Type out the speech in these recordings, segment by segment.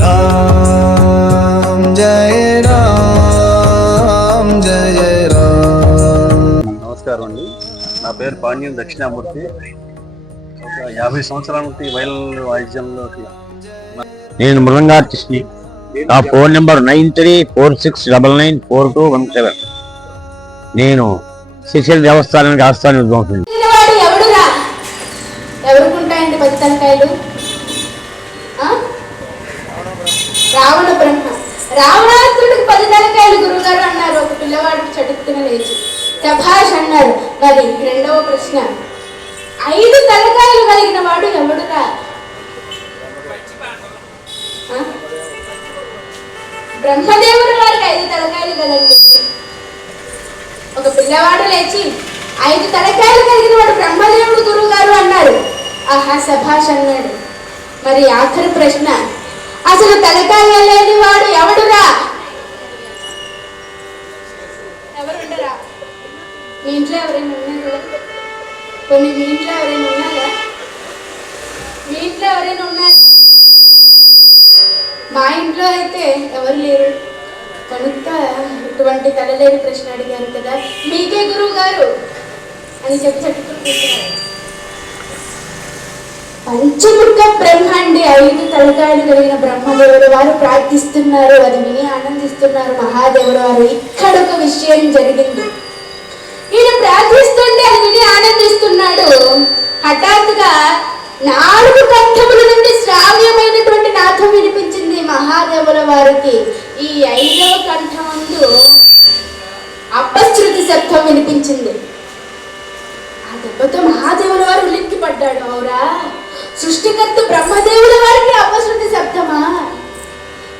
రామ్ జయ రామ్ జయ రామ్. నమస్కారం అండి. నా పేరు పాండ్యం దక్షిణామూర్తి. ఒక 50 సంవత్సరాల నుండి వైలన్ వాయిద్యంలోకి నేను మృదంగా ఆర్టిస్ట్ని. నా ఫోన్ నెంబర్ 9346994217. నేను శ్రీశైలం దేవస్థానానికి ఆస్థాన విద్వాంసుని. ఎవరుకుంటాయండి 10 తలకాయలు? రావణ బ్రహ్మ, రావణాసురుడికి 10 తలకాయలు గురుగారు అన్నారు. ఒక పిల్లవాడికి చటుక్కున లేచి శభాష్ అన్నారు. మరి రెండవ ప్రశ్న, 5 తలకాయలు కలిగిన వాడు ఎవడురా? బ్రహ్మదేవుడు వారికి 5 తలకాయలు కదండి. ఒక పిల్లవాడు లేచి 5 తలకాయలు కలిగిన వాడు బ్రహ్మదేవుడు గురువు గారు అన్నారు. ఆహా శభాష్ అన్నాడు. మరి ఆఖరి ప్రశ్న, అసలు తలకాయ లేని వాడు ఎవడురా? ఎవరుండరా? మీ ఇంట్లో ఎవరైనా ఉన్నారు? కొన్ని మీ ఇంట్లో ఎవరైనా ఉన్నారా? మీ ఇంట్లో ఎవరైనా ఉన్నారు? మా ఇంట్లో అయితే ఎవరు లేరు. కనుక ఇటువంటి తలలేని ప్రశ్న అడిగారు కదా, మీకే గురువు గారు అని చెప్పుకుంటున్నారు. పంచముఖ బ్రహ్మాండి 5 తలకాయలు కలిగిన బ్రహ్మదేవుడు వారు ప్రార్థిస్తున్నారు. అది విని ఆనందిస్తున్నారు మహాదేవుడు వారు. ఇక్కడ ఒక విషయం జరిగింది. ఈయన ప్రార్థిస్తుంటే అది విని ఆనందిస్తున్నాడు. హఠాత్తుగా 4 కంఠముల నుండి శ్రావ్యమైనటువంటి నాదం వినిపించింది మహాదేవుల వారికి. ఈ 5వ కంఠమందు అపశృతి శబ్దం వినిపించింది. ఆ దెబ్బతో మహాదేవుల వారు ఉలిక్కి పడ్డాడు. అవురా, సృష్టికర్త బ్రహ్మదేవుల వారికి అపశృతి శబ్దమా?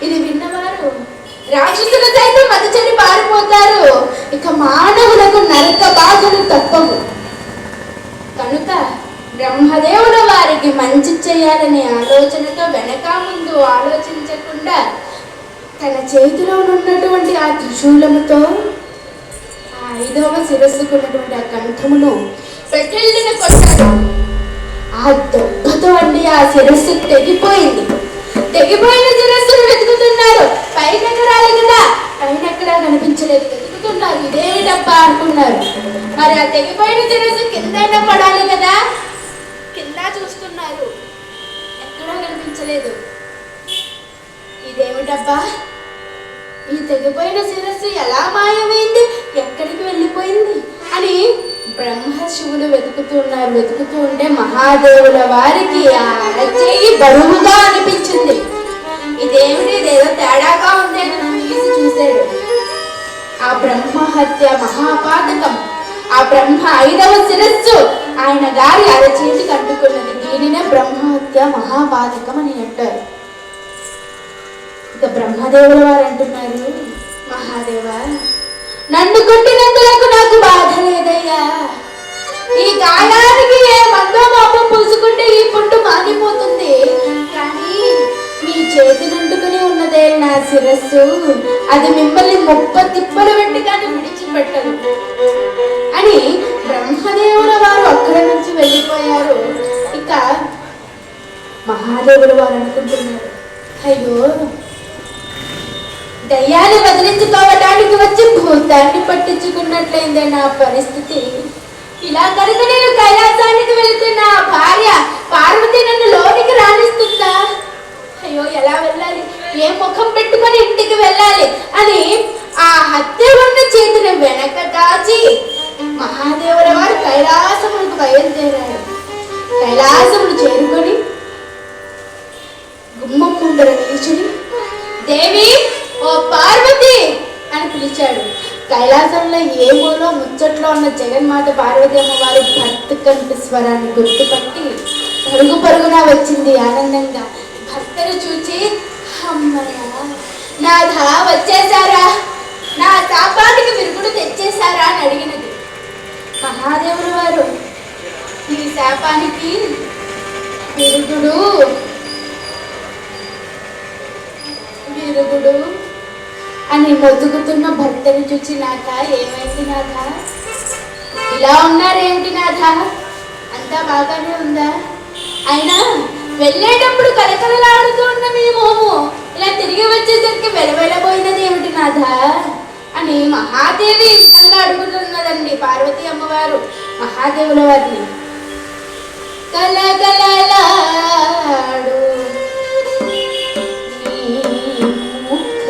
ఇది విన్నవారు రాక్షసుల సైతం మతిచెడి పారిపోతారు. ఇక మానవులకు నరక బాధలు తప్పవు. కనుక బ్రహ్మదేవుల వారికి మంచి చేయాలనే ఆలోచనతో వెనక ముందు ఆలోచించకుండా తన చేతిలో ఉన్నటువంటి ఆ త్రిశూలముతో ఆ 5వ శిరస్సుకున్నటువంటి ఆ కంఠమును పెట్టెళ్ళిన కొట్టాడు. ఆ దెబ్బతో అండి ఆ శిరస్సు తెగిపోయింది. తెగిపోయిన శిరస్సును వెతుకుతున్నారు. పైన ఎక్కడాలి కదా, పైన ఎక్కడా కనిపించలేదు. వెతుకుతున్నారు, ఇదేమిటబ్బా అనుకున్నారు. మరి ఆ తెగిపోయిన శిరస్సు కిందైనా పడాలి కదా, కింద చూస్తున్నారు, ఎక్కడా కనిపించలేదు. ఇదేమిటబ్బా, ఈ తెగిపోయిన శిరస్సు ఎలా మాయమైంది, ఎక్కడికి వెళ్ళిపోయింది అని బ్రహ్మ శివులు వెతుకుతున్నారు. వెతుకుతూ ఉంటే మహాదేవుల వారికి ఆ అరచేయి బరువుగా అనిపించింది. ఇదేమిటి, ఇదేదో తేడాగా ఉంది అని తీసి చూశాడు. ఆ బ్రహ్మహత్య మహాపాతకం, ఆ బ్రహ్మ 5వ శిరస్సు ఆయన గారి అరచేతికి అంటుకున్నది. దీనినే బ్రహ్మహత్య మహాపాతకం అని అంటారు. ఇక బ్రహ్మదేవుల వారు అంటున్నారు, మహాదేవ, నన్ను కొట్టినందులకు నాకు బాధ లేదయ్యా. ఈ గాయానికి ఏ మందో మాపం పూసుకుంటే ఈ పుండు మాగిపోతుంది. కానీ మీ చేతి నంటుకుని ఉన్నదే నా శిరస్సు, అది మిమ్మల్ని 30 తిప్పలు పెట్టి కానీ విడిచిపెట్టదు అని బ్రహ్మదేవుల వారు అక్కడి నుంచి వెళ్ళిపోయారు. ఇక మహాదేవుల వారు అనుకుంటున్నారు, అయ్యో, దయ్యాన్ని వదిలించుకోవడానికి వచ్చి భూతాన్ని పట్టించుకున్నట్లయిందే నా పరిస్థితి. ఇలా కనుక నేను కైలాసానికి వెళితే నా భార్య పార్వతి నన్ను లోనికి రాణిస్తుందా? అయ్యో, ఎలా వెళ్ళాలి, ఏ ముఖం పెట్టుకొని ఇంటికి వెళ్ళాలి అని ఆ హత్య ఉన్న చేతిని వెనక దాచి మహాదేవుల వారు కైలాసములకు బయలుదేరారు. కైలాసమును చేరుకొని గుమ్మం ముందర నిల్చుని, దేవి, ఓ పార్వతి అని పిలిచాడు. కైలాసంలో ఏ మూలో ముచ్చట్లో ఉన్న జగన్మాత పార్వతి అమ్మవారి భర్త కంటి స్వరాన్ని గుర్తుపట్టి పరుగు పరుగున వచ్చింది ఆనందంగా. భర్తను చూచి, అమ్మయ్య, నాథ వచ్చేసారా, నా శాపానికి విరుగుడు తెచ్చేశారా అని అడిగినది. మహాదేవుల వారు, ఈ శాపానికి విరుగుడు అని మొత్తుకుతున్న భర్తను చూచి, నాథ ఏమైంది నాథ, ఇలా ఉన్నారేమిటి నాథ, అంతా బాగానే ఉందా? అయినా వెళ్ళేటప్పుడు కలకలలాడుతూ ఉన్న మీ మోము మహాదేవి ఈ విధంగా అడుగుతున్నదండి పార్వతీ అమ్మవారు మహాదేవుల వారిని. కలకలలాడు నీ ముఖ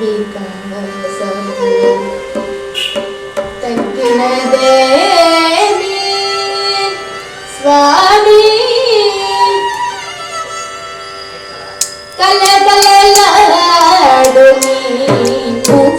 వికాసము తగ్గినదేమి స్వామి. కలకలలాడు నీ ముఖ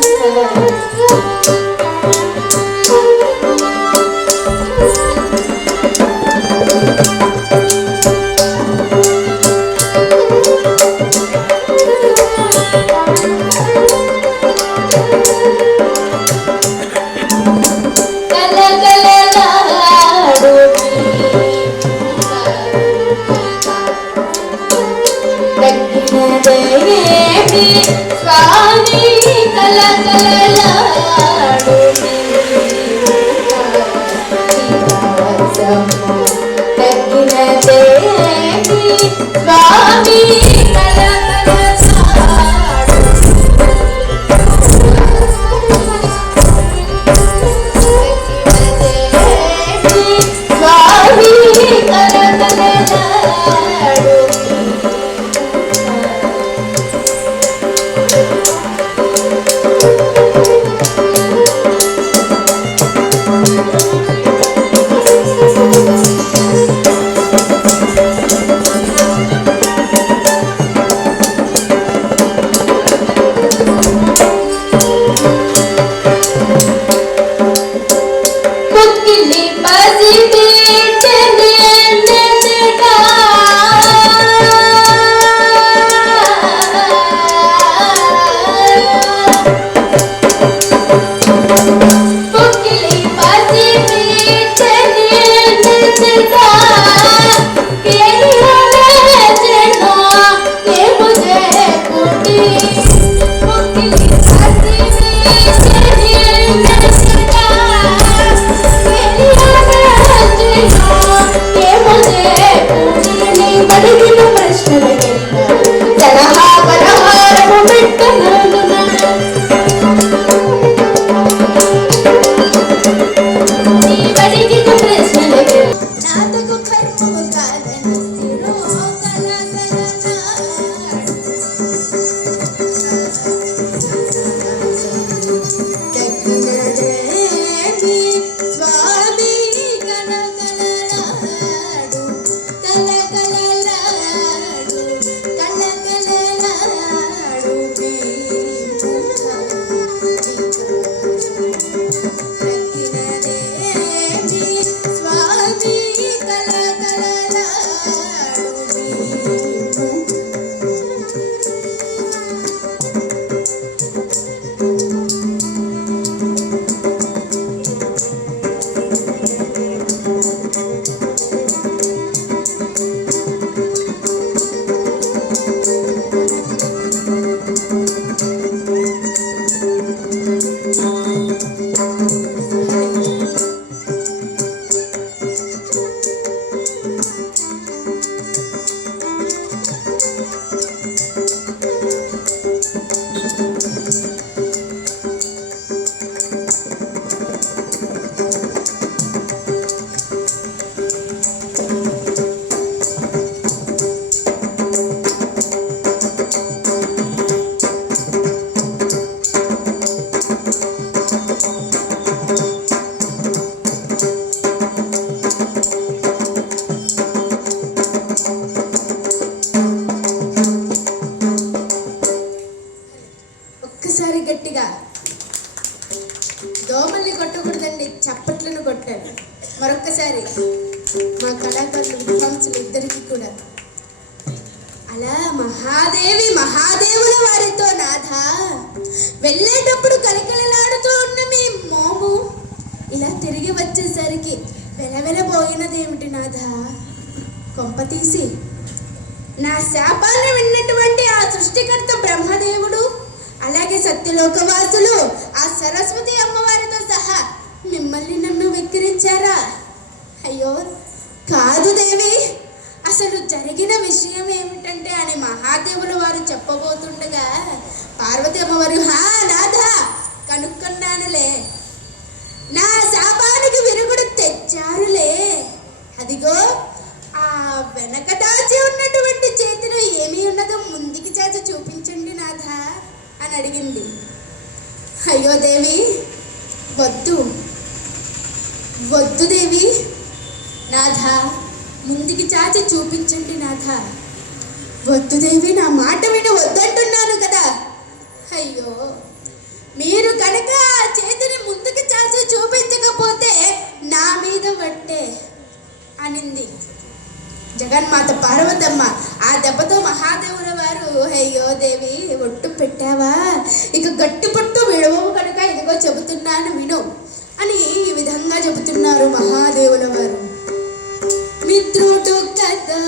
స్వామి కలకలలాడు తగ్గినదేమి స్వామి స్వామి కలకలలాడు. దోమల్ని కొట్టకూడదండి, చప్పట్లను కొట్టారు. మరొక్కసారి మా కళాకారులు విద్వాంసులు ఇద్దరికి కూడా. అలా మహాదేవి మహాదేవుల వారితో నాథ వెళ్ళేటప్పుడు కలకలలాడుతూ ఉన్న మీ మోము ఇలా తిరిగి వచ్చేసరికి వెలవెలబోయినదేమిటి నాథ? కొంప తీసి నా శాపాన్ని విన్నటువంటి ఆ సృష్టికర్త బ్రహ్మదేవుడు, అలాగే సత్యలోకవాసులు ఆ సరస్వతి అమ్మవారితో సహా మిమ్మల్ని నన్ను వెక్కిరించారా? అయ్యో కాదు దేవి, అసలు అసలు జరిగిన విషయం ఏమిటంటే అని మహాదేవుల వారు చెప్పబోతుండగా పార్వతి అమ్మవారు నాథ కనుక్కున్నానులే, నా శాపానికి విరుగుడు తెచ్చారులే, అదిగో ఆ వెనక దాచి ఉన్నటువంటి చేతిలో ఏమి ఉన్నదో ముందుకి చాచి చూపించండి నాథ అని అడిగింది. అయ్యో దేవి, వద్దు వద్దు దేవి, నాథ ముందుకి చాచి చూపించండి నాథ, వద్దు దేవి, నా మాట విని వద్దంటున్నాను కదా. అయ్యో, మీరు కనుక ఆ చేతిని ముందుకి చాచి చూపించకపోతే నా మీద వట్టే అనింది జగన్మాత పార్వతమ్మ. ఆ దెబ్బతో మహాదేవుల వారు అయ్యో దేవి ఒట్టు పెట్టావా, ఇక గట్టి పట్టు విడవవు కనుక ఇదిగో చెబుతున్నాను విను అని ఈ విధంగా చెబుతున్నారు మహాదేవుల వారు. మిత్రుడు కదా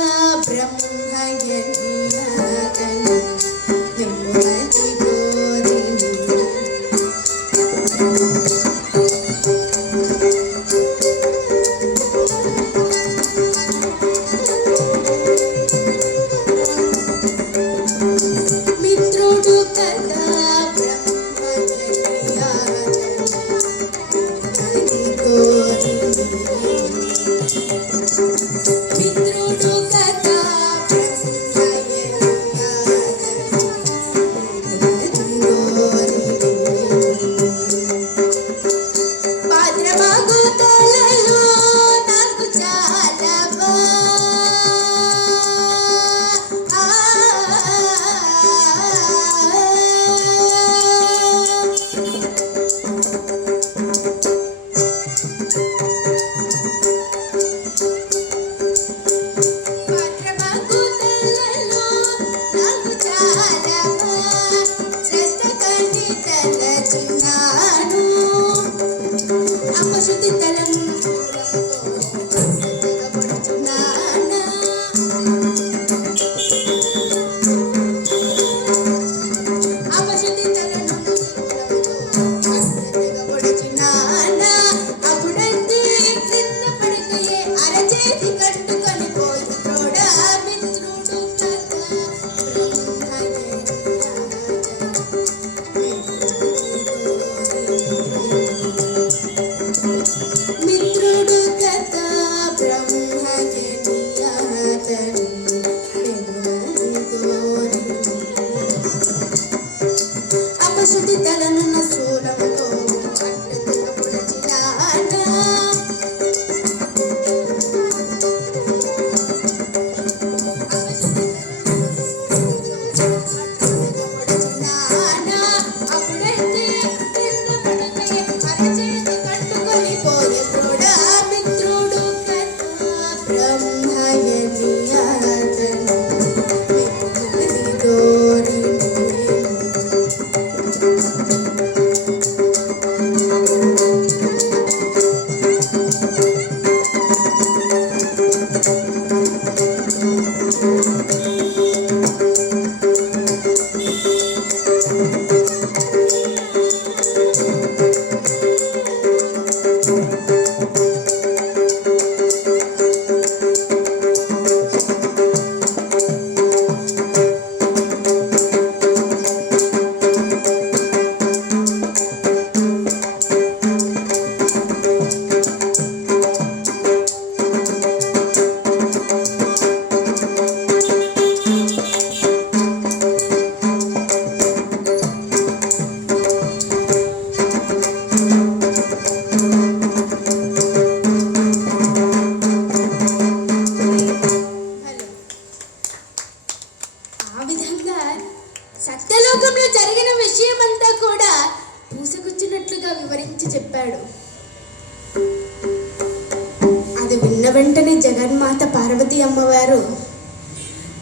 వెంటనే జగన్మాత పార్వతీ అమ్మవారు,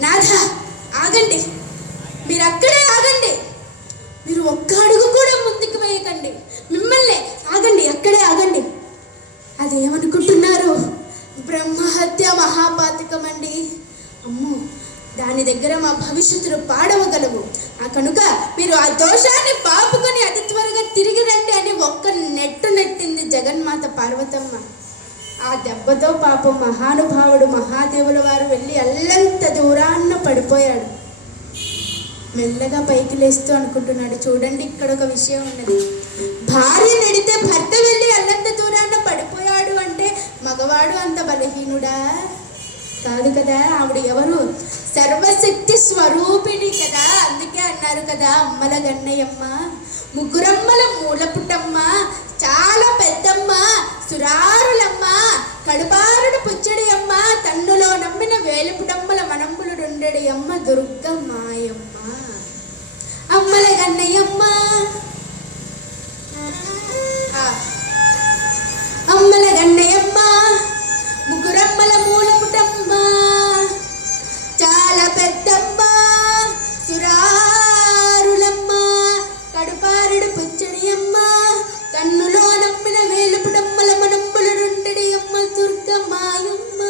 నాథ ఆగండి, మీరు అక్కడే ఆగండి, మీరు ఒక్క అడుగు కూడా ముందుకు వేయకండి, మిమ్మల్ని ఆగండి, అక్కడే ఆగండి. అదేమనుకుంటున్నారు? బ్రహ్మహత్య మహాపాతకం అండి. అమ్మో, దాని దగ్గర మా భవిష్యత్తును పాడవగలవు. ఆ కనుక మీరు ఆ దోషాన్ని పాపుకొని అతి త్వరగా తిరిగి రండి అని ఒక్క నెట్టింది జగన్మాత పార్వతమ్మ. ఆ దెబ్బతో పాపం మహానుభావుడు మహాదేవుల వారు వెళ్ళి అల్లంత దూరాన్న పడిపోయాడు. మెల్లగా పైకి లేస్తూ అనుకుంటున్నాడు, చూడండి ఇక్కడ ఒక విషయం ఉన్నది. భార్య నడితే భర్త వెళ్ళి అల్లంత దూరాన్న పడిపోయాడు అంటే మగవాడు అంత బలహీనుడా? కాదు కదా. ఆవిడ ఎవరు? సర్వశక్తి స్వరూపిణి కదా. అందుకే అన్నారు కదా, అమ్మల గన్నయ్యమ్మ, ముగ్గురమ్మల మూలపుటమ్మ, చాలా పెద్దమ్మ, సురారులమ్మ, కడుపారుడు పుచ్చడి అమ్మ, తన్నులో నమ్మిన వేలుపుటమ్మల మనంబులు రెండడి అమ్మ దుర్గమ్మాయమ్మ, అమ్మల గన్నయ్యమ్మ, అమ్మల గన్నయ్యమ్మ, ముగ్గురమ్మల మూలపుటమ్మ, చాలా పెద్దమ్మ, సురారులమ్మ, కడుపారుడు పుచ్చడి అమ్మ, కన్నులో నమ్మిన వేలుపుడమ్మల మనంబులు రెండడి అమ్మ దుర్గమ్మాయమ్మ.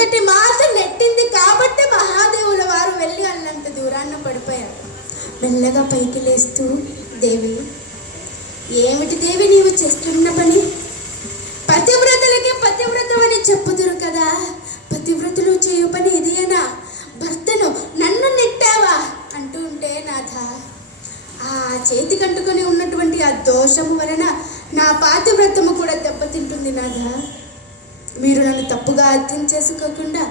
అంతటి మాట నెట్టింది కాబట్టి మహాదేవుల వారు వెళ్ళి అన్నంత దూరాన్న పడిపోయారు. మెల్లగా పైకి లేస్తూ, దేవి, ఏమిటి దేవి నీవు చేస్తున్న పని? పతివ్రతలకే పతివ్రతమని చెప్పుదురు కదా, పతివ్రతలు చేయు పని ఇదేనా? భర్తను నన్ను నెట్టావా అంటూ ఉంటే, నాథ, ఆ చేతి కంటుకొని ఉన్నటువంటి ఆ దోషము వలన నా పాతివ్రతము కూడా దెబ్బతింటుంది నాథ. మీరు నన్ను తప్పుగా అర్థం చేసుకోకుండా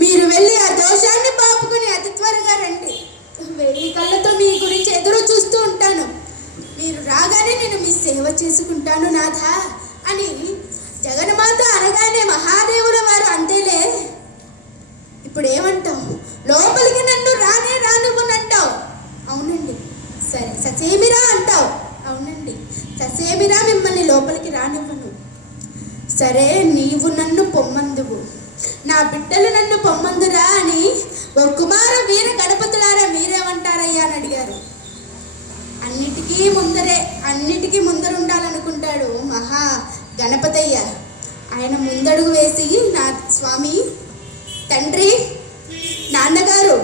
మీరు వెళ్ళి ఆ దోషాన్ని పాపుకొని అతి త్వరగా రండి. 1000 కళ్ళతో మీ గురించి ఎదురు చూస్తూ ఉంటాను. మీరు రాగానే నేను మీ సేవ చేసుకుంటాను నాథ అని జగన్మాత అనగానే మహాదేవుల వారు, అంతేలే, ఇప్పుడు ఏమంటావు? లోపలికి నన్ను రానే రానివ్వనంటావు. అవునండి. సరే, ససేమిరా అంటావు. అవునండి, ససేమిరా మిమ్మల్ని లోపలికి రానివ్వను. సరే, నీవు నన్ను పొమ్మందువు, నా బిడ్డలు నన్ను పొమ్మందురా అని ఓ కుమార వీర గణపతులారా మీరేమంటారయ్యా అని అడిగారు. అన్నిటికీ ముందర ఉండాలనుకుంటాడు మహా గణపతయ్య. ఆయన ముందడుగు వేసి, నా స్వామి, తండ్రి, నాన్నగారు,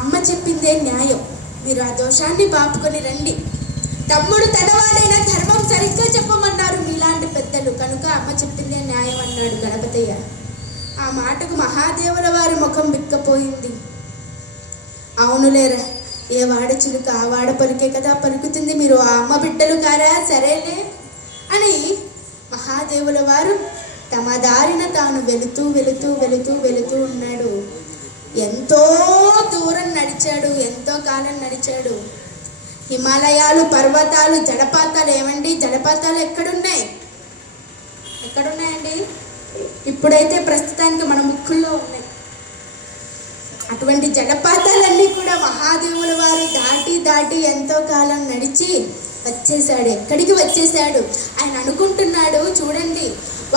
అమ్మ చెప్పిందే న్యాయం, మీరు ఆ దోషాన్ని బాపుకొని రండి. తమ్ముడు తడవాడైనా ధర్మం సరిగ్గా చెప్పమన్నారు మీలాంటి పెద్దలు, కనుక అమ్మ చెప్పిందే న్యాయం అన్నాడు గణపతయ్య. ఆ మాటకు మహాదేవుల వారి ముఖం బిక్కపోయింది. అవునులేరా, ఏ వాడ చిలుక ఆ వాడ పలికే కదా పలుకుతుంది, మీరు ఆ అమ్మ బిడ్డలు కారా, సరేలే అని మహాదేవుల వారు తమ దారిన తాను వెళుతూ వెళుతూ వెళుతూ వెళుతూ ఉన్నాడు. ఎంతో దూరం నడిచాడు, ఎంతో కాలం నడిచాడు. హిమాలయాలు, పర్వతాలు, జలపాతాలు, ఏమండి జలపాతాలు ఎక్కడున్నాయండి? ఇప్పుడైతే ప్రస్తుతానికి మన ముక్కుల్లో ఉన్నాయి. అటువంటి జలపాతాలన్నీ కూడా మహాదేవుల వారు దాటి దాటి ఎంతో కాలం నడిచి వచ్చేసాడు. ఎక్కడికి వచ్చేసాడు? ఆయన అనుకుంటున్నాడు, చూడండి,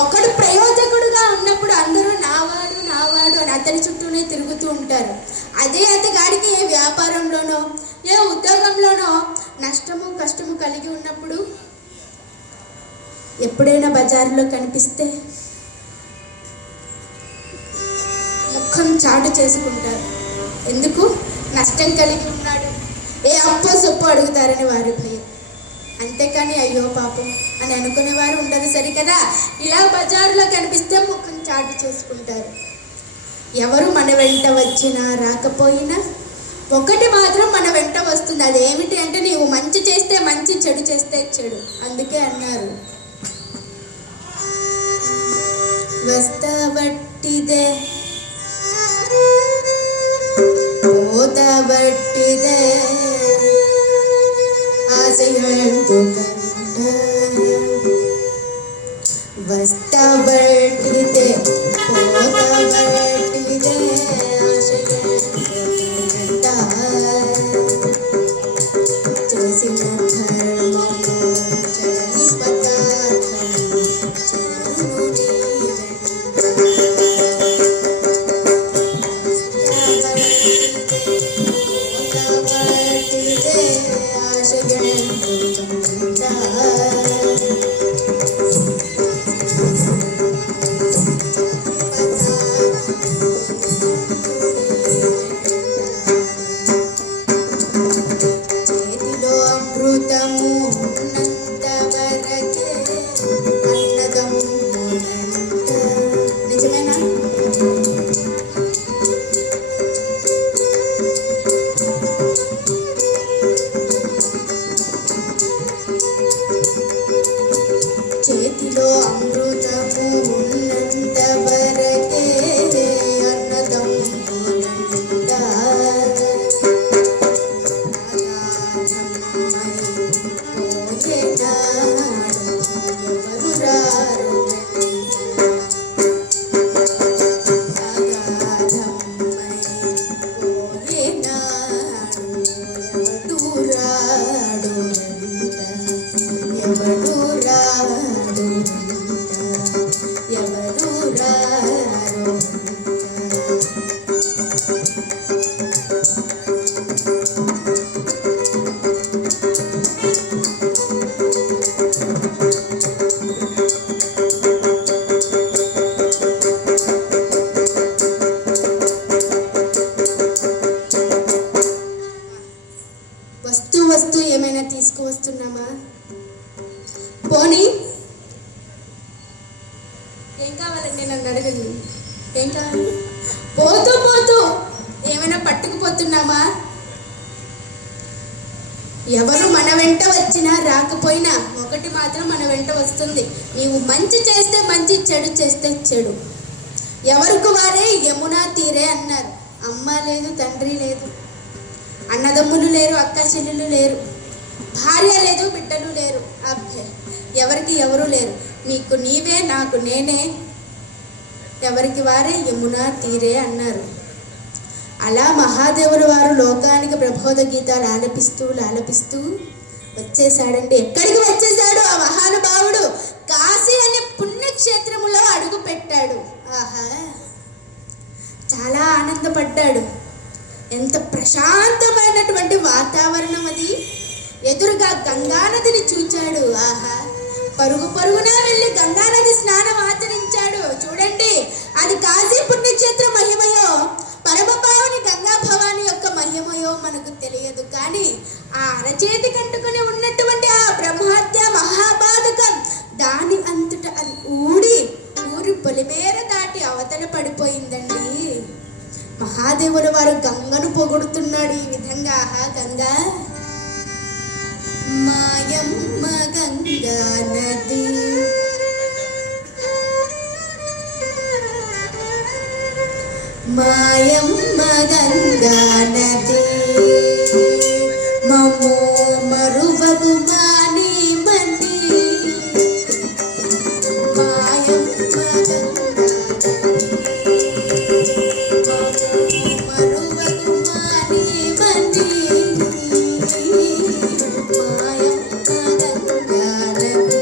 ఒకడు ప్రయోజకుడుగా ఉన్నప్పుడు అందరూ నావాడు నావాడు అని అతని చుట్టూనే తిరుగుతూ ఉంటారు. అదే అతగాడికి ఏ వ్యాపారంలోనో ఏ ఉద్యోగంలోనో నష్టము కష్టము కలిగి ఉన్నప్పుడు ఎప్పుడైనా బజారులో కనిపిస్తే ముఖం చాటు చేసుకుంటారు. ఎందుకు? నష్టం కలిగి ఉన్నాడు, ఏ అప్పో సొప్పు అడుగుతారని వారి భయం. అంతేకాని అయ్యో పాపం అని అనుకునేవారు ఉండదు సరికదా. ఇలా బజారులో కనిపిస్తే ముఖం చాటు చేసుకుంటారు. ఎవరు మన వెంట వచ్చినా రాకపోయినా ఒకటి మాత్రం మన వెంట వస్తుంది, అదేమిటి అంటే నీవు మంచి చేస్తే మంచి, చెడు చేస్తే చెడు. అందుకే అన్నారు, వస్తబట్టిదే పోతబట్టిదే ఆశయంతో కంట, వస్తబట్టిదే పోతబట్టిదే ఆశయంతో కంట, చేసిన ధర్మము చరణి పదార్థము చరణు చేతిలో అమృతము ఉన్నంత వరకే అన్నదము. నిజమేనా? చూద్దామా? ఎవరు మన వెంట వచ్చినా రాకపోయినా ఒకటి మాత్రం మన వెంట వస్తుంది. నీవు మంచి చేస్తే మంచి, చెడు చేస్తే చెడు. ఎవరికి వారే యమునా తీరే అన్నారు. అమ్మ లేదు, తండ్రి లేదు, అన్నదమ్ములు లేరు, అక్క చెల్లెలు లేరు, భార్య లేదు, బిడ్డలు లేరు, ఎవరికి ఎవరు లేరు. నీకు నీవే, నాకు నేనే, ఎవరికి వారే యమునా తీరే అన్నారు. అలా మహాదేవుల వారు లోకానికి ప్రబోధ గీతాలు ఆలపిస్తూ వచ్చేసాడండి. ఎక్కడికి వచ్చేసాడు ఆ మహానుభావుడు? కాశీ అనే పుణ్యక్షేత్రములో అడుగు పెట్టాడు. ఆహా, చాలా ఆనందపడ్డాడు. ఎంత ప్రశాంతమైనటువంటి వాతావరణం అది. ఎదురుగా గంగానదిని చూచాడు. ఆహా, పరుగు పరుగున వెళ్ళి గంగానది స్నానం ఆచరించాడు. చూడండి, అది కాశీ పుణ్యక్షేత్ర మహిమయో పరమపావుని గంగా భవాని యొక్క మహిమయో మనకు తెలియదు. కానీ ఆ అరచేతి కంటుకుని ఉన్నటువంటి ఆ బ్రహ్మహత్య మహాపాతకం దాని అంతట అది ఊరి పొలిమేర దాటి అవతల పడిపోయిందండి. మహాదేవుల వారు గంగను పొగుడుతున్నాడు ఈ విధంగా. ఆహా, గంగా మాయమ్మ గంగా నది, మాయమ్మ గంగా నది, మమో మరువగు మాని మని, మాయమ్మ గంగా మరువగు మాని మని, మాయమ్మ గంగా నది.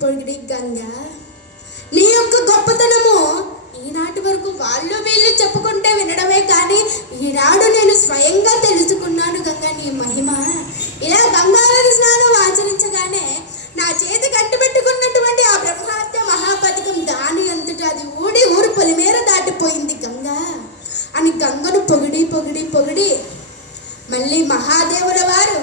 పొగిడి గంగా, నీ యొక్క గొప్పతనము ఈనాటి వరకు వాళ్ళు వీళ్ళు చెప్పుకుంటే వినడమే కానీ ఈనాడు నేను స్వయంగా తెలుసుకున్నాను గంగా నీ మహిమ. ఇలా గంగానది స్నానం ఆచరించగానే నా చేతి కట్టుబెట్టుకున్నటువంటి ఆ బ్రహ్మహత్య మహాపథకం దాని అంతటా అది ఊరి పొలిమేర దాటిపోయింది గంగా అని గంగను పొగిడి పొగిడి పొగిడి మళ్ళీ మహాదేవుల వారు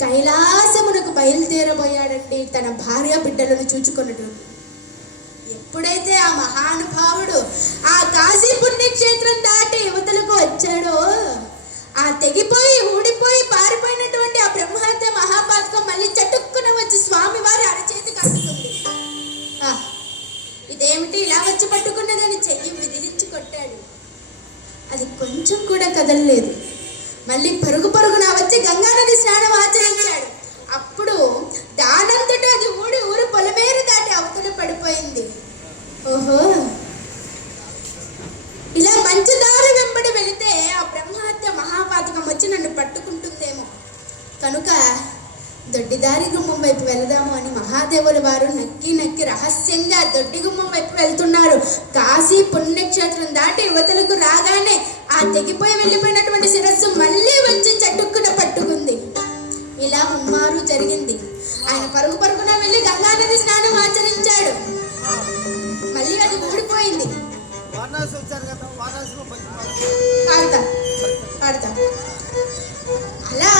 కైలాసమునకు బయలుదేరబోయాడండి తన భార్య బిడ్డలను చూచుకున్నట్టు. ఎప్పుడైతే ఆ మహానుభావుడు ఆ కాశీ పుణ్యక్షేత్రం దాటి యువతలకు వచ్చాడో ఆ తెగిపోయి ఊడిపోయి పారిపోయినటువంటి ఆ బ్రహ్మహత్య మహాపాతకం మళ్ళీ చటుక్కున వచ్చి స్వామి వారి అరచేతి కట్టుకుంది. ఇదేమిటి ఇలా వచ్చి పట్టుకున్నదని చెయ్యి విదిలించి కొట్టాడు. అది కొంచెం కూడా కదలలేదు. మళ్ళీ పరుగు పరుగున వచ్చి గంగానది స్నానం ఆచరించాడు. అప్పుడు దానంతటా అది ఊరి పొలమేరు దాటి అవతల పడిపోయింది. ఓహో, ఇలా మంచి దారి వెంబడి వెళితే ఆ బ్రహ్మహత్య మహాపాతకం వచ్చి నన్ను పట్టుకుంటుందేమో, కనుక దొడ్డిదారి గుమ్మం వైపు వెళదాము అని మహాదేవుల వారు నక్కి నక్కి రహస్యంగా దొడ్డి గుమ్మం వైపు వెళ్తున్నారు. కాశీ పుణ్యక్షేత్రం దాటి యువతలకు రాగానే ఆ తెగిపోయి వెళ్ళిపోయినటువంటి శిరస్సు మళ్ళీ వచ్చి చటుక్కున పట్టుకుంది. ఇలా ముమ్మారు జరిగింది. ఆయన పరుగు పరుగున వెళ్ళి గంగానది స్నానం ఆచరించాడు. పాడతా పాడతా. అలా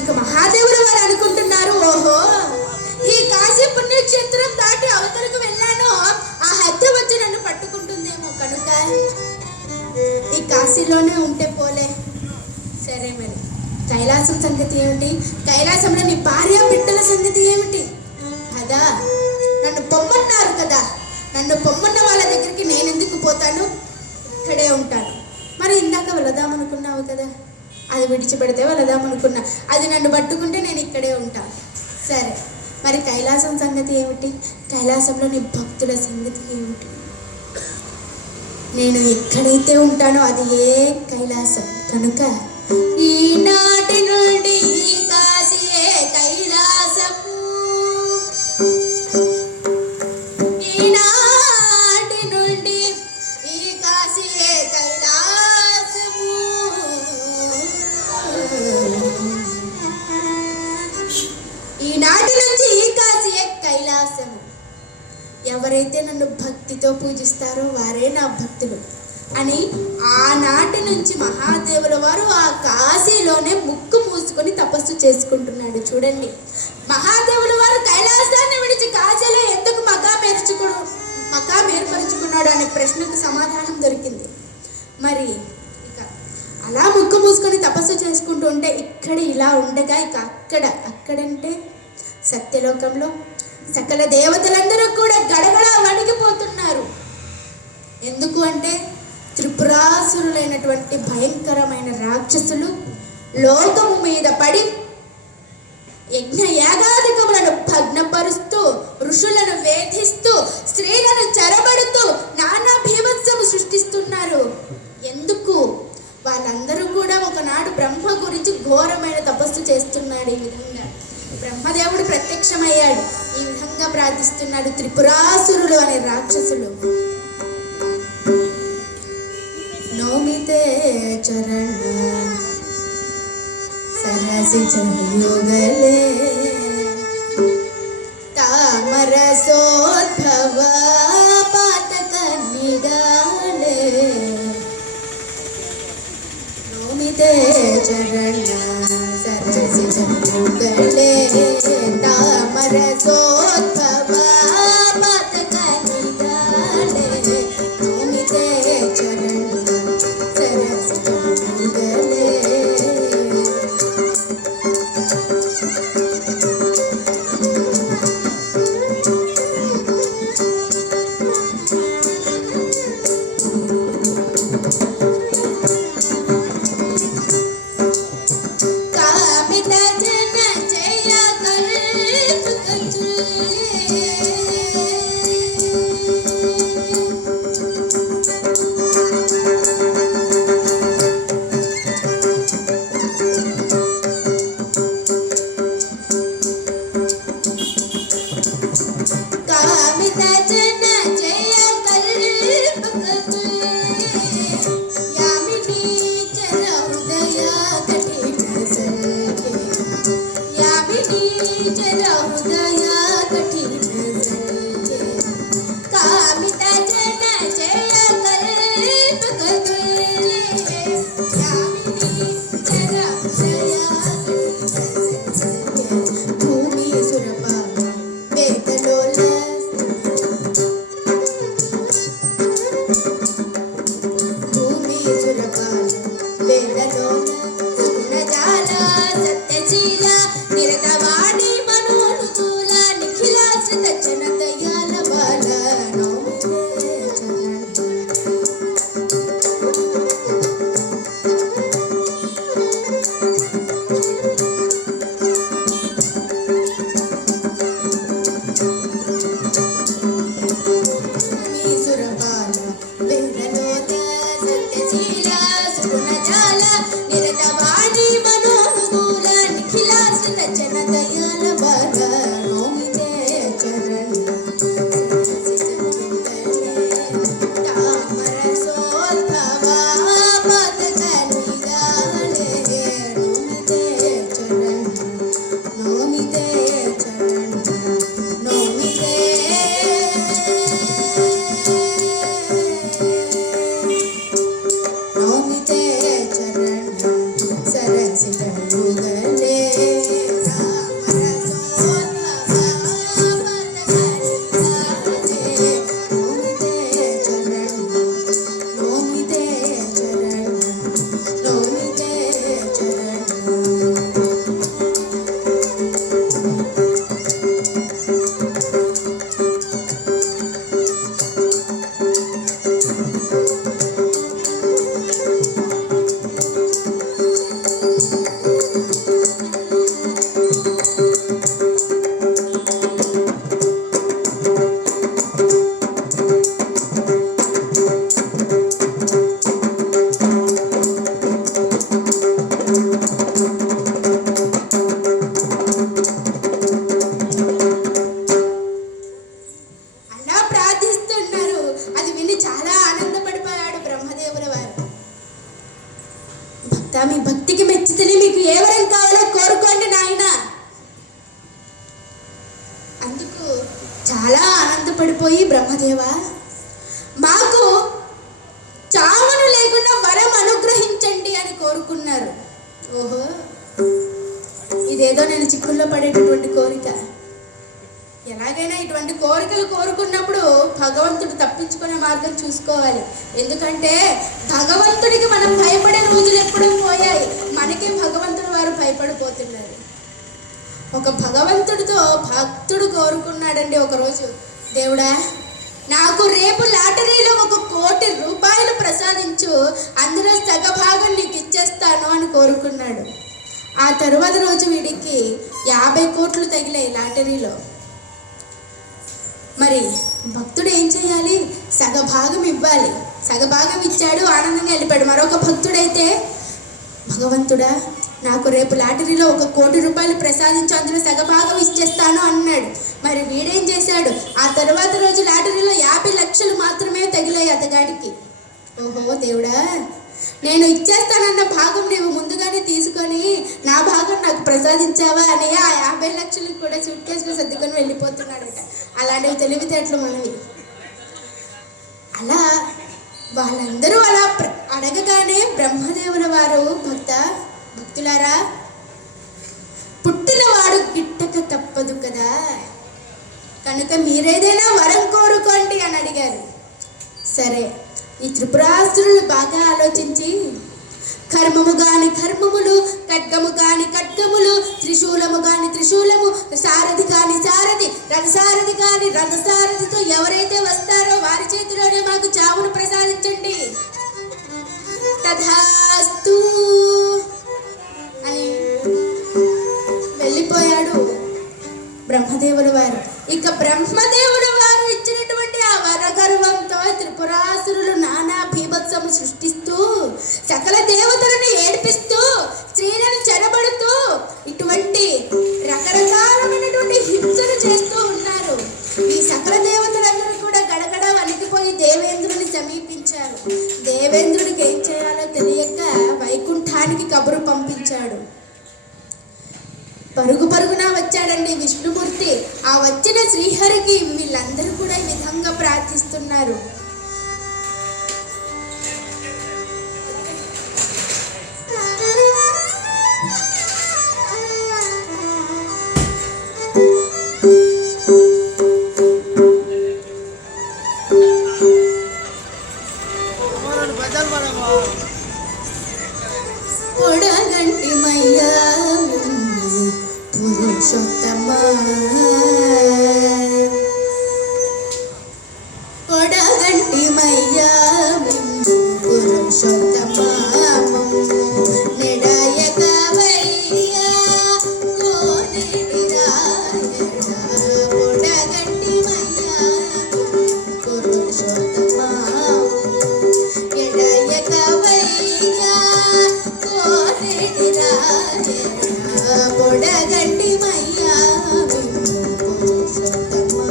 ఇక మహాదేవుడు వారు అనుకుంటున్నారు, ఓహో ఈ కాశీ పుణ్యక్షేత్రం దాటి అవతలకు వెళ్ళాను, ఆ హత్య వచ్చి నన్ను పట్టుకుంటుందేమో, కనుక ఈ కాశీలోనే ఉంటే పోలే. సరే మరి కైలాసం సంగతి ఏమిటి? కైలాసంలో నీ భార్య బిడ్డల సంగతి ఏమిటి? కదా నన్ను పొమ్మన్నారు కదా, నన్ను పొమ్మన్న వాళ్ళ దగ్గరికి నేను ఎందుకు పోతాను? ఇక్కడే ఉంటాను. మరి ఇందాక వెళదామనుకున్నావు కదా, అది విడిచిపెడితే వెళదామనుకున్నా, అది నన్ను పట్టుకుంటే నేను ఇక్కడే ఉంటాను. సరే మరి కైలాసం సంగతి ఏమిటి? కైలాసంలో నీ భక్తుల సంగతి ఏమిటి? నేను ఎక్కడైతే ఉంటానో అది ఏ కైలాసం, కనుక ఈనాటి నుండి ఈ కాశీయే కైలాసము, ఈనాటి నుండి ఈ కాశీయే కైలాసము. ఈనాటి నుంచి ఈ కాశీయే కైలాసము. ఎవరైతే నన్ను భక్తితో పూజిస్తారో వారే నా భక్తులు అని ఆనాటి నుంచి మహాదేవుల వారు ఆ కాశీలోనే ముక్కు మూసుకొని తపస్సు చేసుకుంటున్నాడు. చూడండి, మహాదేవుల వారు కైలాసాన్ని విడిచి కాశీలో ఎందుకు మకాం ఏర్పరుచుకున్నాడు అనే ప్రశ్నకు సమాధానం దొరికింది. మరి ఇక అలా ముక్కు మూసుకొని తపస్సు చేసుకుంటూ ఉంటే ఇక్కడ ఇలా ఉండగా ఇక అక్కడంటే సత్యలోకంలో సకల దేవతలందరూ కూడా గడగడ వణికిపోతున్నారు. ఎందుకు అంటే త్రిపురాసురులైనటువంటి భయంకరమైన రాక్షసులు లోకము మీద పడి యజ్ఞ యాగాదికములను భగ్నపరుస్తూ, ఋషులను వేధిస్తూ, స్త్రీలను చెరబడుతూ నానా భీభత్సము సృష్టిస్తున్నారు. ఎందుకు? వాళ్ళందరూ కూడా ఒకనాడు బ్రహ్మ గురించి ఘోరమైన తపస్సు చేస్తున్నాడు. ఈ విధంగా బ్రహ్మదేవుడు ప్రత్యక్షమయ్యాడు. ఈ విధంగా ప్రార్థిస్తున్నాడు, త్రిపురాసురులు అనే రాక్షసులు. నోమితే చరణ సరసి చయుగలే తామరసోద్భవ పాతక నిగాలే. నోమితే చరణ సరసి చయుగలే తామరసోద్భవ పాతక నిగాలే. నోమితే చరణ సరసి చయుగలే. మాకు చావును లేకుండా వరం అనుగ్రహించండి అని కోరుకున్నారు. ఓహో, ఇదేదో నేను చిక్కుల్లో పడేటటువంటి కోరిక. ఎలాగైనా ఇటువంటి కోరికలు కోరుకున్నప్పుడు భగవంతుడు తప్పించుకునే మార్గం చూసుకోవాలి. ఎందుకంటే భగవంతుడికి మనం భయపడే రోజులు ఎప్పుడూ పోయాయి, మనకే భగవంతుడు వారు భయపడిపోతున్నారు. ఒక భగవంతుడితో భక్తుడు కోరుకున్నాడండి ఒకరోజు, దేవుడా నాకు రేపు లాటరీలో 1 కోటి రూపాయలు ప్రసాదించు, అందులో సగభాగం నీకు ఇచ్చేస్తాను అని కోరుకున్నాడు. ఆ తరువాత రోజు వీడికి 50 కోట్లు తగిలాయి లాటరీలో. మరి భక్తుడు ఏం చేయాలి? సగభాగం ఇవ్వాలి. సగభాగం ఇచ్చాడు, ఆనందంగా వెళ్ళిపోయాడు. మరొక భక్తుడైతే, భగవంతుడా నాకు రేపు లాటరీలో 1 కోటి రూపాయలు ప్రసాదించు, అందులో సగభాగం ఇచ్చేస్తాను అన్నాడు. మరి వీడేం చేశాడు? ఆ తర్వాత రోజు లాటరీలో 50 లక్షలు మాత్రమే తగిలాయి అతగాడికి. ఓహో దేవుడా, నేను ఇచ్చేస్తానన్న భాగం నీవు ముందుగానే తీసుకొని నా భాగం నాకు ప్రసాదించావా అని ఆ 50 లక్షలకు కూడా సూట్ కేసులో సర్దుకొని వెళ్ళిపోతున్నాడట. అలాంటివి తెలివితేటలు మనవి. అలా వాళ్ళందరూ అలా అడగగానే బ్రహ్మదేవుల వారు, భక్తులారా పుట్టినవాడు గిట్టక తప్పదు కదా, కనుక మీరేదైనా వరం కోరుకోండి అని అడిగారు. సరే, ఈ త్రిపురాసురులు బాగా ఆలోచించి, కర్మము గాని కర్మములు, ఖడ్గము గాని ఖడ్గములు, త్రిశూలము గాని త్రిశూలము, సారథి గాని సారథి, రథసారథి గాని రథసారథితో ఎవరైతే వస్తారో వారి చేతిలోనే మాకు చావును ప్రసాదించండి. తథాస్తు అని వెళ్ళిపోయాడు బ్రహ్మదేవుల వారు. ఇక బ్రహ్మదేవుల వారు ఇచ్చినటువంటి ఆ వరగర్వంతో త్రిపురాసురులు నానా భీభత్సము సృష్టిస్తూ, సకల దేవతలను ఏడిపిస్తూ, స్త్రీలను చెరబడుతూ, ఇటువంటి రకరకాలమైనటువంటి హింసలు చేస్తూ ఉన్నారు. ఈ సకల దేవతలందరూ కూడా గడగడ వణికిపోయి దేవేంద్రుని సమీపించారు. దేవేంద్రుడికి ఏం చేయాలో తెలియక వైకుంఠానికి కబురు పంపించాడు. పరుగున వచ్చాడండి విష్ణుమూర్తి. ఆ వచ్చిన శ్రీహరికి వీళ్ళందరూ కూడా ఈ విధంగా ప్రార్థిస్తున్నారు. పొడగంటి మయ్యా పురుషోత్తమా, పొడగంటి మయ్యా పురుషోత్తమా, నెడయకవయ్యా కోనేటి రాయణ, పొడగంటి మయ్యా పురుషోత్తమా, ఎడయకవయ్యా కోనేటి రాయణ, పొడగంటి మయ్యా పురుషోత్తమా.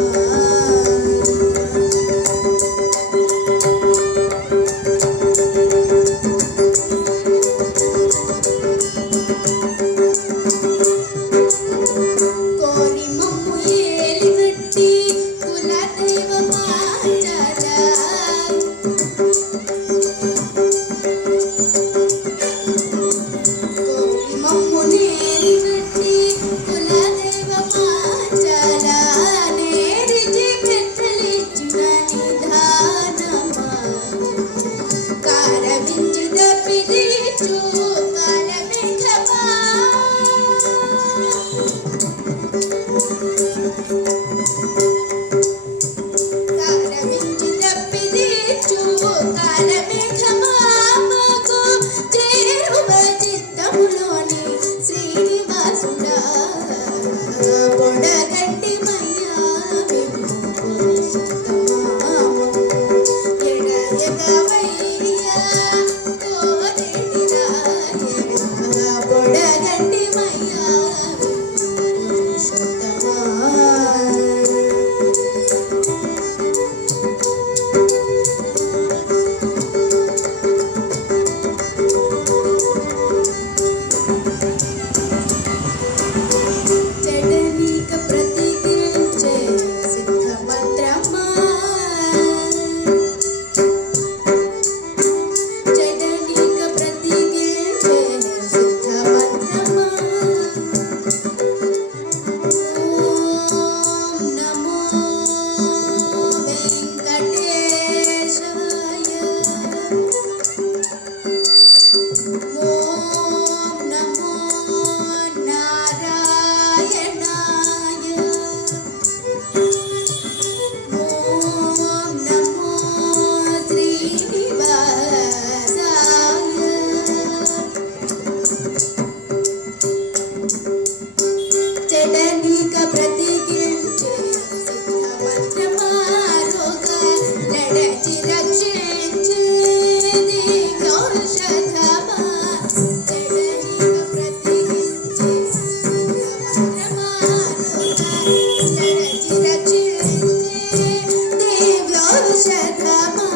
రథమా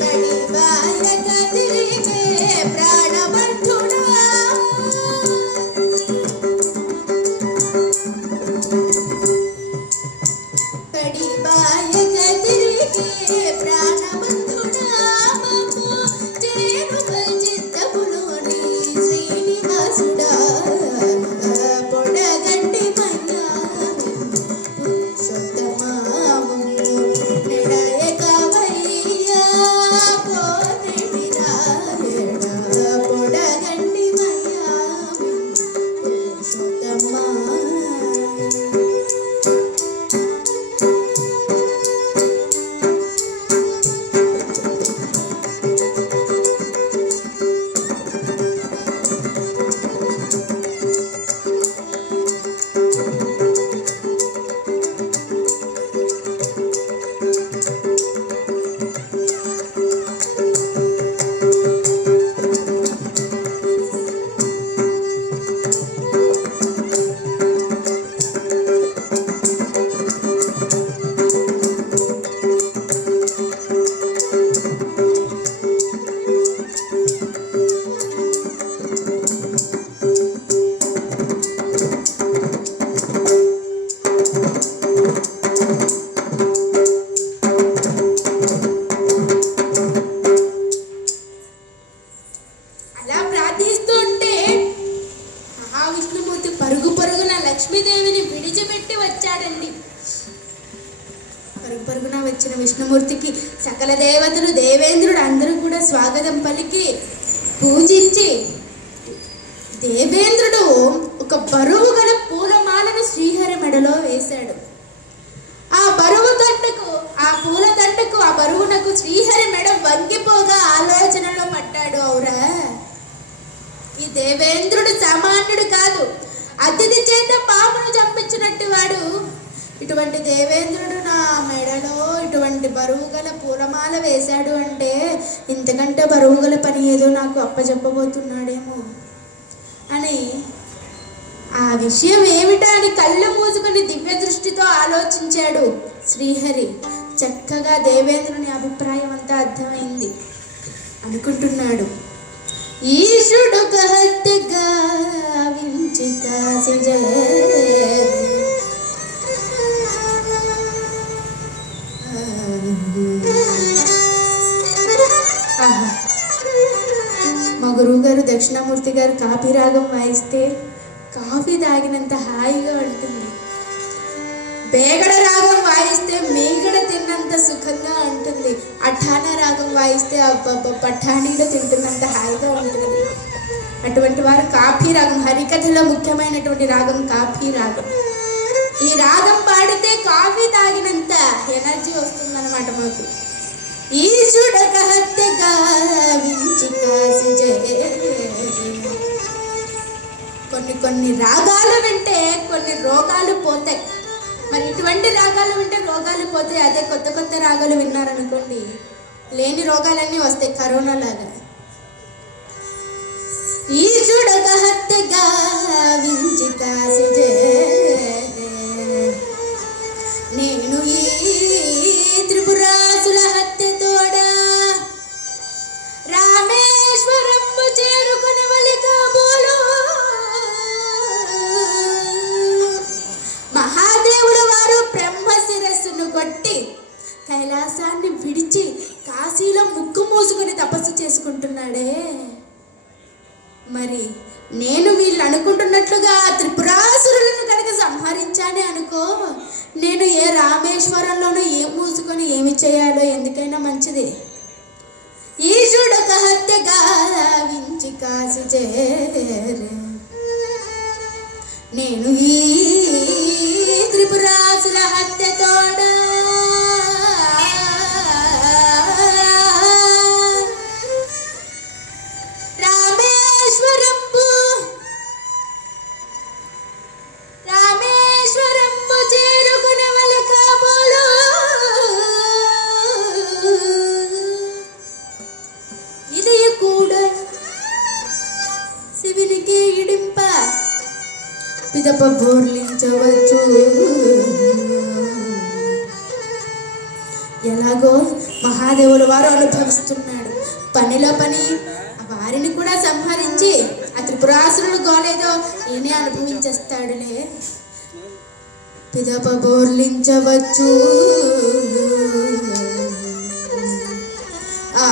పడివాయక తిరిగే ప్రాణబంధుడా పడివాయక తిరిగే ప్రాణబంధుడా చేరువ చిత్తములోని శ్రీనివాసుడా పొడగంటి మయ్యా పురుషోత్తమాము నెడయకవయ్యా కోరిడి రాయణ పొడగంటి మయ్యా పురుషోత్తమా అలా ప్రార్థిస్తూ ఉంటే మహావిష్ణుమూర్తి పరుగు పరుగున లక్ష్మీదేవిని విడిచిపెట్టి వచ్చాడండి. పరుగు పరుగున వచ్చిన విష్ణుమూర్తికి సకల దేవతలు దేవేంద్రుడు అందరూ కూడా స్వాగతం పలికి పూజించి దేవేంద్రుడు ఒక బరువు గల పూలమాలను శ్రీహరి మెడలో వేశాడు. ఆ బరువు దండకు ఆ పూల దండకు ఆ బరువునకు శ్రీహరి మెడ వంగిపోగా ఆలోచనలో పడ్డాడు. అవురా, ఈ దేవేంద్రుడు సామాన్యుడు కాదు. అతిథి చేత పామును చంపించినట్టు వాడు. ఇటువంటి దేవేంద్రుడు నా మెడలో ఇటువంటి బరువు గల పూలమాల వేశాడు అంటే ఇంతకంటే బరువు గల పని ఏదో నాకు అప్పచెప్పబోతున్నాడేమో అని ఆ విషయం ఏమిటా అని కళ్ళు మూసుకొని దివ్య దృష్టితో ఆలోచించాడు శ్రీహరి. చక్కగా దేవేంద్రుని అభిప్రాయం అంతా అర్థమైంది. అనుకుంటున్నాడు, ఈశుడు కహత్తగా వించి కాసి మా గురువు గారు దక్షిణామూర్తి గారు కాఫీ రాగం వాయిస్తే కాఫీ తాగినంత హాయిగా ఉంటుంది. బేగడ రాగం వాయిస్తే మేగడ తిన్నంత సుఖంగా ఉంటుంది. అఠానా రాగం వాయిస్తే పఠానీలో తింటున్నంత హాయిగా ఉంటుంది. అటువంటి వారు కాఫీ రాగం, హరికథలో ముఖ్యమైనటువంటి రాగం కాఫీ రాగం. ఈ రాగం పాడితే కాఫీ తాగినంత ఎనర్జీ వస్తుందన్నమాట మాకు. ఈశుడక హత్యగా వించి కాసి కొన్ని రాగాలు వింటే కొన్ని రోగాలు పోతాయి. మరి ఇటువంటి రాగాలు వింటే రోగాలు పోతాయి. అదే కొత్త కొత్త రాగాలు విన్నారనుకోండి లేని రోగాలన్నీ వస్తాయి, కరోనా లాగా. ఈశుడక హత్యగా వించి కాసి నేను ఈ త్రిపురాసుల హత్యతోడా రామేశ్వరము చేరుకుని వలిగా బోలు. మహాదేవుల వారు బ్రహ్మ శిరస్సును కొట్టి కైలాసాన్ని విడిచి కాశీలో ముక్కు మూసుకుని తపస్సు చేసుకుంటున్నాడే. మరి నేను వీళ్ళు అనుకుంటున్నట్లుగా త్రిపురాసురులను కనుక సంహరించానే అనుకో, నేను ఏ రామేశ్వరంలోనూ ఏం మూసుకొని ఏమి చేయాలో ఎందుకైనా మంచిది. ఈశుడక హత్యగా వించి కాసి నేను ఈ త్రిపురాసుల హత్యతోడ రామేశ్వరంబు చేరుకుని వలకాబోలు. ఇది కూడా శివునికి ఇడింప పిదప బోర్లించవచ్చు. ఎలాగో మహాదేవుల వారు అనుభవిస్తున్నాడు. పనిలో పని వారిని కూడా సంహరించి ఆ త్రిపురాసురులు గోలేదో ఈయనే అనుభవించేస్తాడులే. పిదప బోర్లించవచ్చు ఆ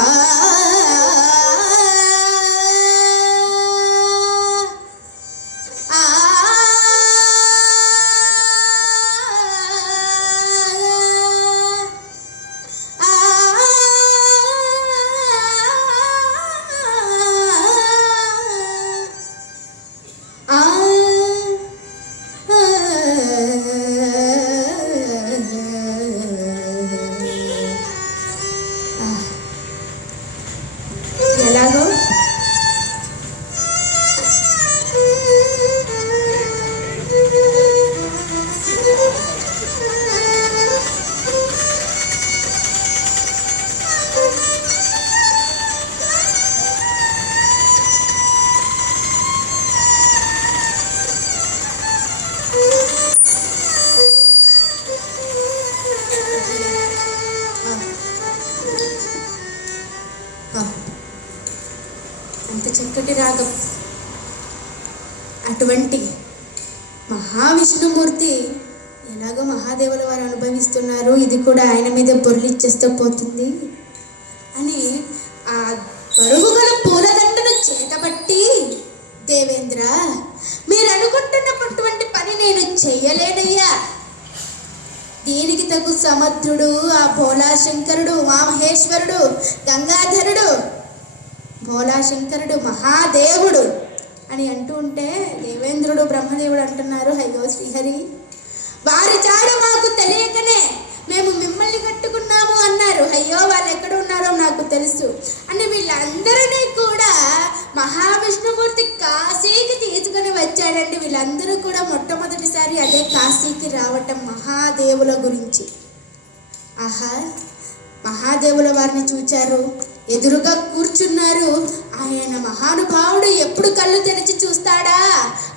ఎలాగో అంత చక్కటి రాగం. అటువంటి మహావిష్ణుమూర్తి ఎలాగో మహాదేవుల వారు అనుభవిస్తున్నారు, ఇది కూడా ఆయన మీద బొర్లిచ్చేస్తూ పోతుంది అని ఆ బరువు గల పూలదండను చేతబట్టి, దేవేంద్ర మీరు అనుకుంటున్నటువంటి పని నేను చెయ్యలేనయ్యా. దీనికి తగు సమర్థుడు ఆ భోలాశంకరుడు, ఉమామహేశ్వరుడు, గంగాధరుడు, భోలాశంకరుడు, మహాదేవుడు అని అంటూ ఉంటే దేవేంద్రుడు బ్రహ్మదేవుడు అంటున్నారు, అయ్యో శ్రీహరి వారి చాడు మాకు తెలియకనే మేము మిమ్మల్ని కట్టుకున్నాము అన్నారు. అయ్యో వాళ్ళు ఎక్కడ ఉన్నారో నాకు తెలుసు అని వీళ్ళందరినీ కూడా మహావిష్ణుమూర్తి కాశీకి తీసుకుని వచ్చాడండి. వీళ్ళందరూ కూడా మొట్టమొదటిసారి అదే కాశీకి రావటం మహాదేవుల గురించి. ఆహా, మహాదేవుల వారిని చూచారు, ఎదురుగా కూర్చున్నారు. ఆయన మహానుభావుడు ఎప్పుడు కళ్ళు తెరిచి చూస్తాడా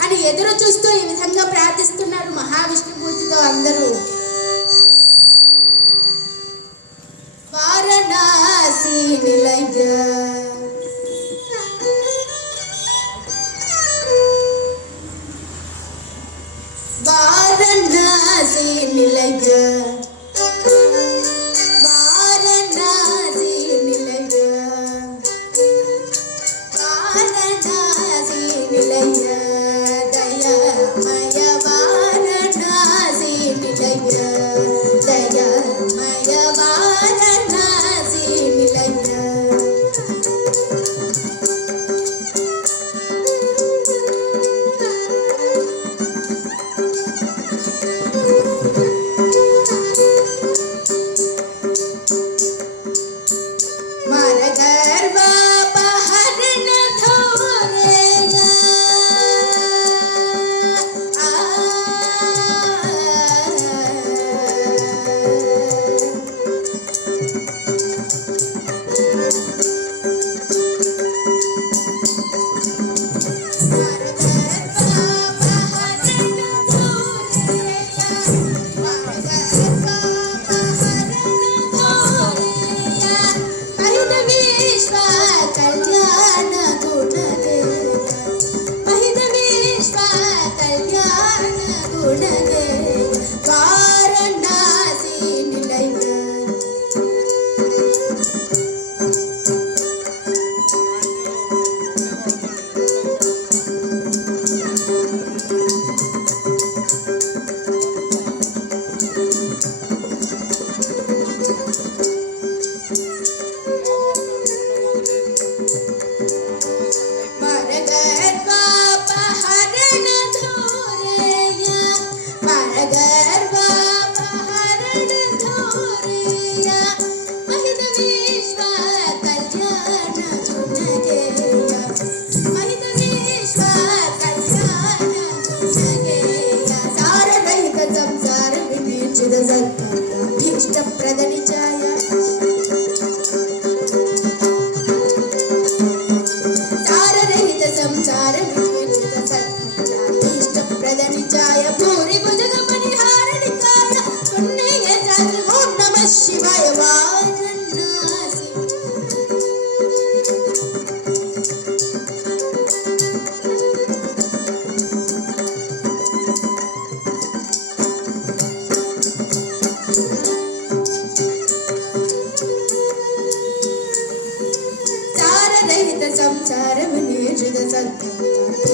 అని ఎదురు చూస్తూ ఈ విధంగా ప్రార్థిస్తున్నారు మహావిష్ణుమూర్తితో అందరూ. వారణాసి నిలయ వారణాసి నిలయ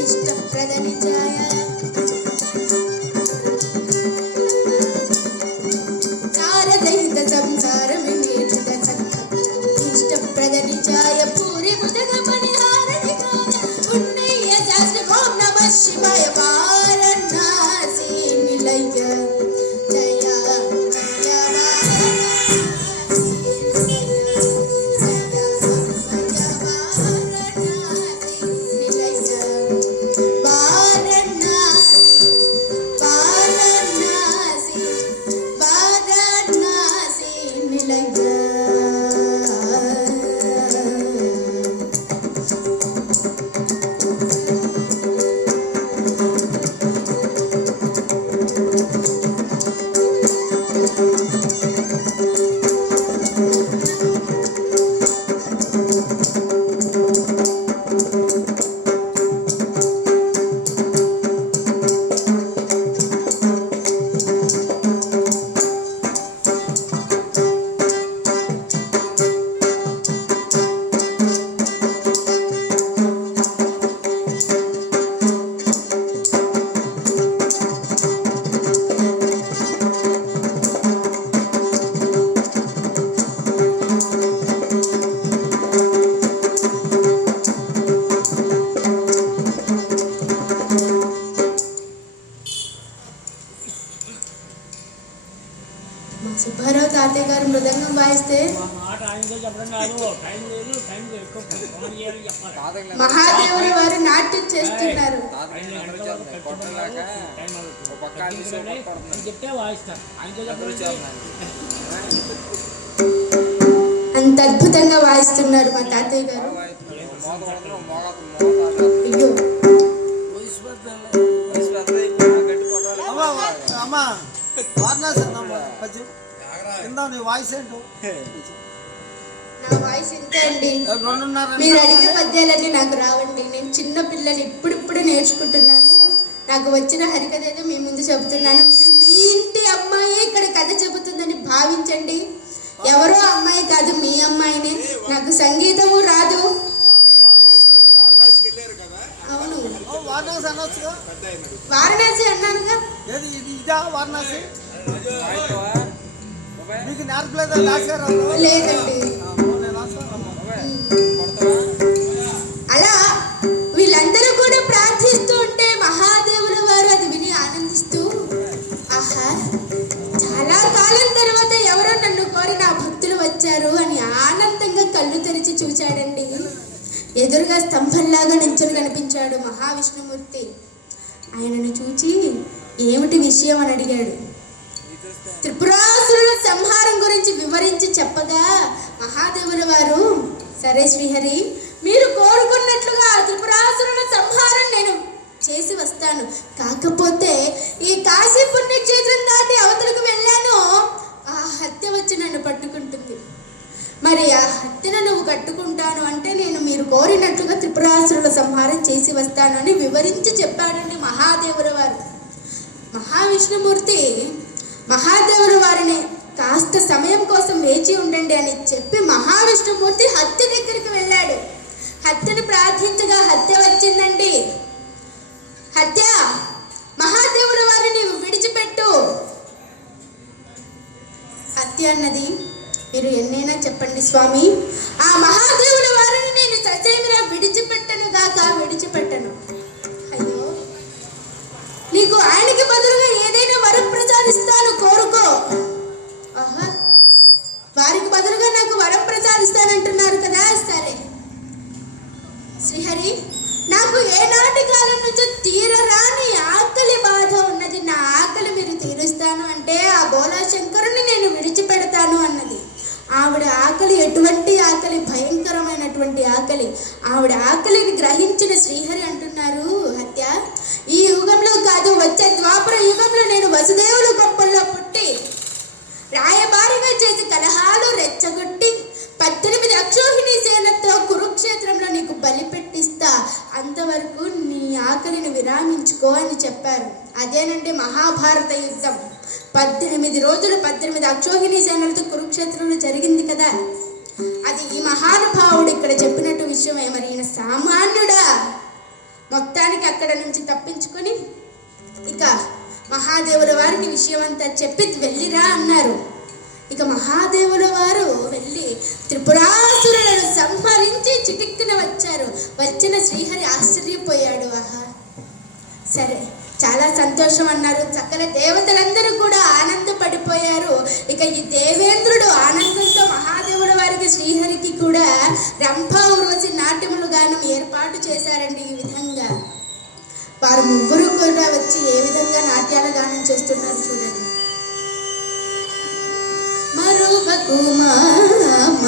సత్యప్రదనిచాయ సారదహిత సంసార వినేషిత సత్యప్రదనిచాయ పూరి ముదగ పరిహారణికాయ పుణ్య శాస్త్ర ఓం నమః శివాయ వారణాసి నిలయ జయ సుబ్బారావు తాతయ్య గారు మృదంగం వాయిస్తే మహాదేవుల వారు నాట్యం చేస్తున్నారు. అంత అద్భుతంగా వాయిస్తున్నారు మా తాతయ్య గారు. అయ్యో నా వాయిస్ ఇంతే అండి. మీరు అడిగే పద్యాలన్నీ నాకు రావండి. నేను చిన్న పిల్లని ఇప్పుడిప్పుడు నేర్చుకుంటున్నాను. నాకు వచ్చిన హరికథ ఏదో మీ ముందు చెబుతున్నాను. మీరు మీ ఇంటి అమ్మాయి ఇక్కడ కథ చెబుతుందని భావించండి. ఎవరో అమ్మాయి కాదు, మీ అమ్మాయినే. నాకు సంగీతము రాదు. అవును వారణాసి అన్నానుగా. లేదండి. అలా వీళ్ళందరూ కూడా ప్రార్థిస్తూ ఉంటే మహాదేవుల వారు అది విని ఆనందిస్తూ, ఆహా చాలా కాలం తర్వాత ఎవరో నన్ను కోరి నా భక్తులు వచ్చారు అని ఆనందంగా కళ్ళు తెరిచి చూశాడండి. ఎదురుగా స్తంభంలాగా నిల్చొని కనిపించాడు మహావిష్ణుమూర్తి. ఆయనను చూచి ఏమిటి విషయం అని అడిగాడు. త్రిపురాసురుల సంహారం గురించి వివరించి చెప్పగా మహాదేవుల వారు, సరే శ్రీహరి, మీరు కోరుకున్నట్లుగా త్రిపురాసురుల సంహారం నేను చేసి వస్తాను. కాకపోతే ఈ కాశీ పుణ్యక్షేత్రం దాటి అవతలకు వెళ్ళాను, ఆ హత్య వచ్చి నన్ను పట్టుకుంటుంది. మరి ఆ హత్యను నువ్వు కట్టుకుంటాను అంటే నేను మీరు కోరినట్లుగా త్రిపురాసురుల సంహారం చేసి వస్తాను అని వివరించి చెప్పాడండి మహాదేవుల వారు. మహావిష్ణుమూర్తి మహాదేవుల వారిని కాస్త సమయం కోసం వేచి ఉండండి అని చెప్పి మహావిష్ణుమూర్తి హత్య దగ్గరికి వెళ్ళాడు. హత్యను ప్రార్థించగా హత్య వచ్చిందండి. హత్య, మహాదేవుల వారిని విడిచిపెట్టు. హత్య అన్నది, మీరు ఎన్నైనా చెప్పండి స్వామి, ఆ మహాదేవుల వారిని నేను ససేమిరా విడిచిపెట్టను గాక విడిచిపెట్టను. అయ్యో, నీకు ఆయనకి బదులుగా ఏదైనా వరం ప్రసాదిస్తాను, కోరుకో. ఆహా, వారికి బదులుగా నాకు వరం ప్రసాదిస్తానంటున్నారు కదా, సరే. శ్రీహరి, నాకు ఏనాటి కాలం నుంచో తీరరాని ఆకలి బాధ ఉన్నది. నా ఆకలి మీరు తీరుస్తాను అంటే ఆ బోలా శంకరుని నేను విడిచిపెడతాను అన్నది. ఆవిడ ఆకలి ఎటువంటి ఆకలి, భయంకరమైనటువంటి ఆకలి. ఆవిడ ఆకలిని గ్రహించిన శ్రీహరి అంటున్నారు, హత్య, ఈ యుగంలో కాదు వచ్చే ద్వాపర యుగంలో నేను వసుదేవుల గొప్పల్లో పుట్టి రాయబారిగా చేసి కలహాలు రెచ్చగొట్టి 18 అక్షోహిణి సేనతో కురుక్షేత్రంలో నీకు బలి పెట్టిస్తా, అంతవరకు నీ ఆకలిని విరామించుకో అని చెప్పారు. అదేనంటే మహాభారత యుద్ధం. 18 రోజులు 18 అక్షోహిణి సేనలతో కురుక్షేత్రంలో జరిగింది కదా. అది ఈ మహానుభావుడు ఇక్కడ చెప్పినట్టు విషయమే. మరి ఈయన సామాన్యుడా? మొత్తానికి అక్కడ నుంచి తప్పించుకొని ఇక మహాదేవుల వారికి విషయం అంతా చెప్పి వెళ్ళిరా అన్నారు. ఇక మహాదేవుల వారు వెళ్ళి త్రిపురాసురులను సంహరించి చిటిక్కున వచ్చారు. వచ్చిన శ్రీహరి ఆశ్చర్యపోయాడు. ఆహా, సరే, చాలా సంతోషం అన్నారు. సకల దేవతలందరూ కూడా ఆనందపడిపోయారు. ఇక ఈ దేవేంద్రుడు ఆనందంతో మహాదేవుల వారికి శ్రీహరికి కూడా రంభా ఉర్వశి నాట్యములు గానం ఏర్పాటు చేశారండి. ఈ విధంగా వారు ముగ్గురు కూడా వచ్చి ఏ విధంగా నాట్యాల గానం చేస్తున్నారు చూడండి. మరువకు మామ